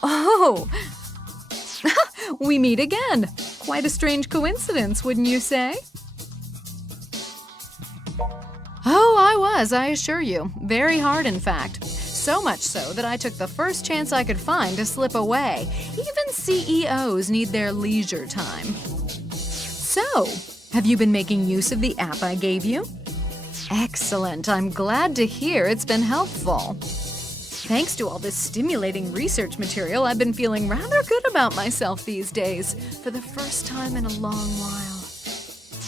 Oh! We meet again. Quite a strange coincidence, wouldn't you say? Oh, I assure you. Very hard, in fact. So much so that I took the first chance I could find to slip away. Even CEOs need their leisure time. So, have you been making use of the app I gave you? Excellent. I'm glad to hear it's been helpful. Thanks to all this stimulating research material, I've been feeling rather good about myself these days, for the first time in a long while.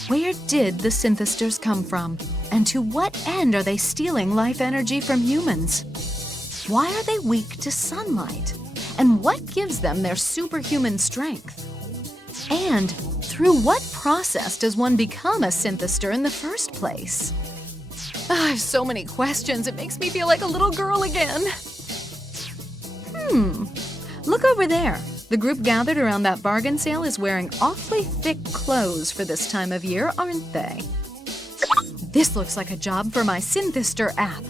Where did the synthesters come from? And to what end are they stealing life energy from humans? Why are they weak to sunlight? And what gives them their superhuman strength? And through what process does one become a synthester in the first place? I have so many questions, it makes me feel like a little girl again. Look over there. The group gathered around that bargain sale is wearing awfully thick clothes for this time of year, aren't they? This looks like a job for my Synthester app.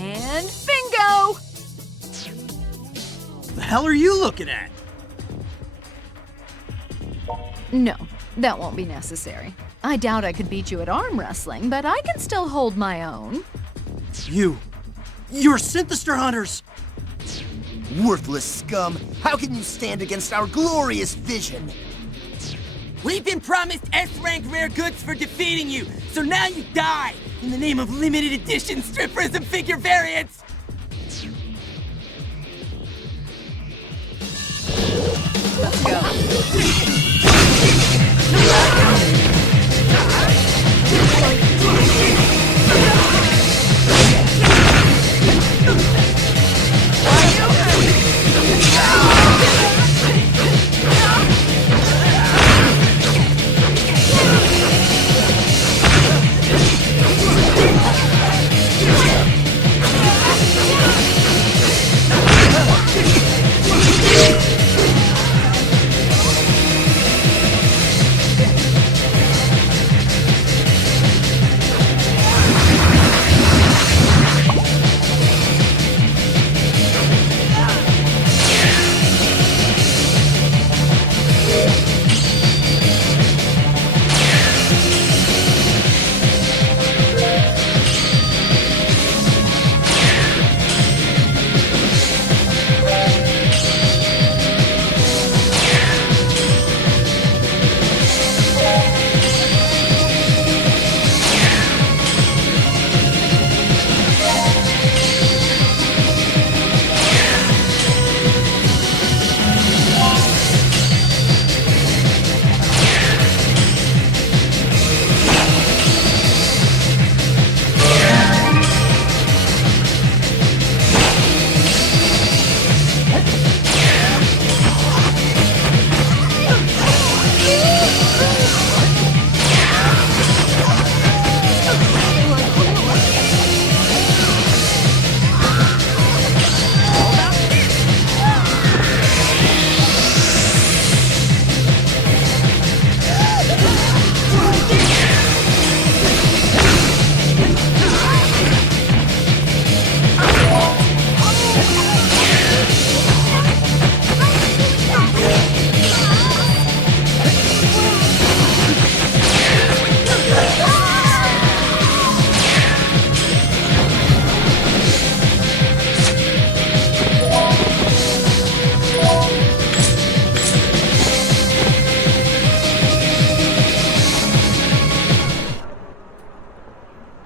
And bingo! The hell are you looking at? No, that won't be necessary. I doubt I could beat you at arm wrestling, but I can still hold my own. You're Synthester hunters! Worthless scum! How can you stand against our glorious vision? We've been promised S-rank rare goods for defeating you, so now you die in the name of limited edition strip prism figure variants! Let's go.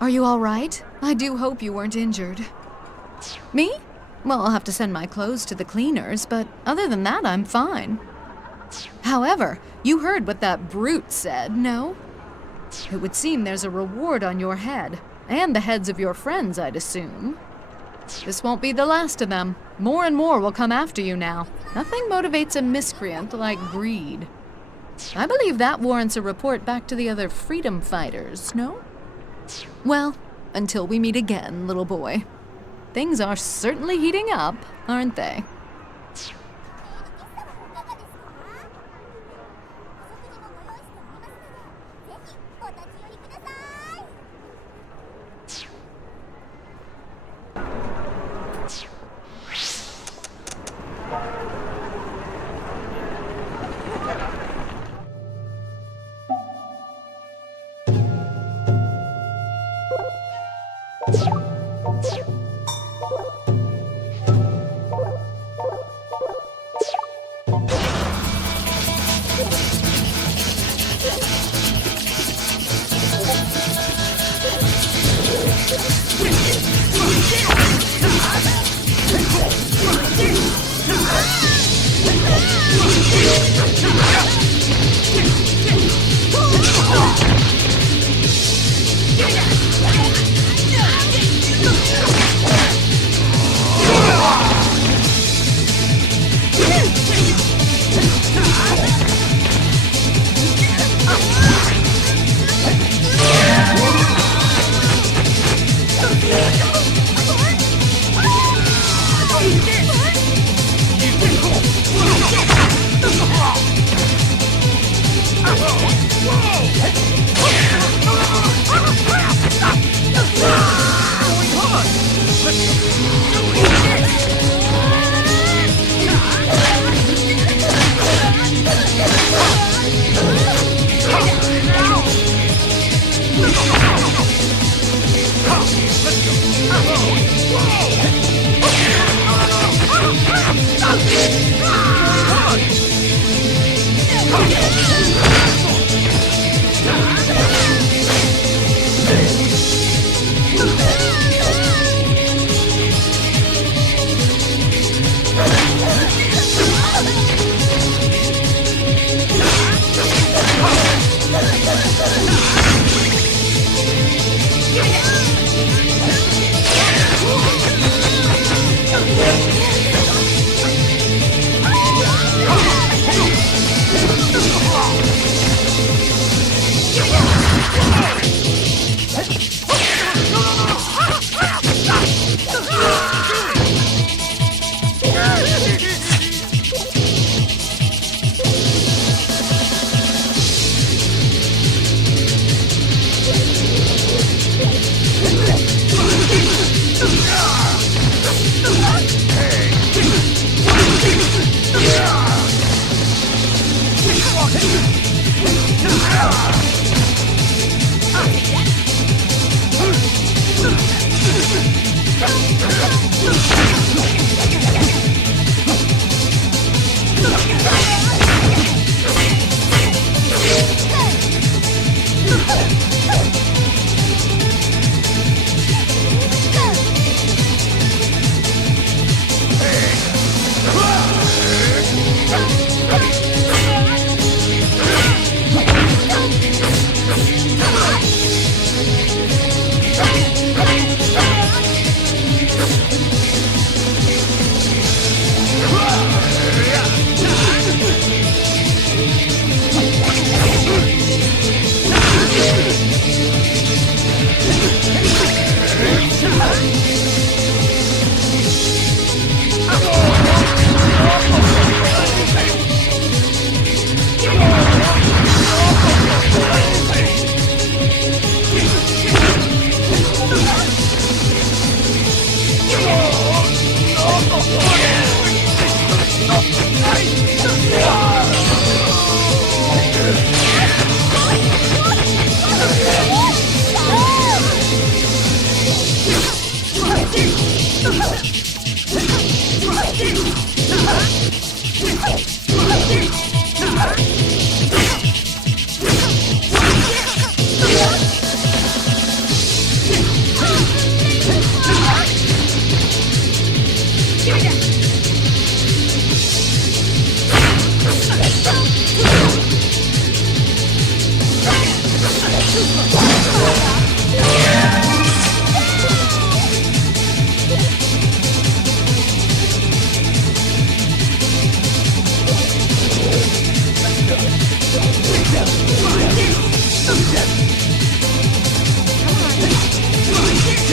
Are you all right? I do hope you weren't injured. Me? Well, I'll have to send my clothes to the cleaners, but other than that, I'm fine. However, you heard what that brute said, no? It would seem there's a reward on your head, and the heads of your friends, I'd assume. This won't be the last of them. More and more will come after you now. Nothing motivates a miscreant like greed. I believe that warrants a report back to the other freedom fighters, no? Well, Until we meet again, little boy. Things are certainly heating up, aren't they?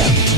So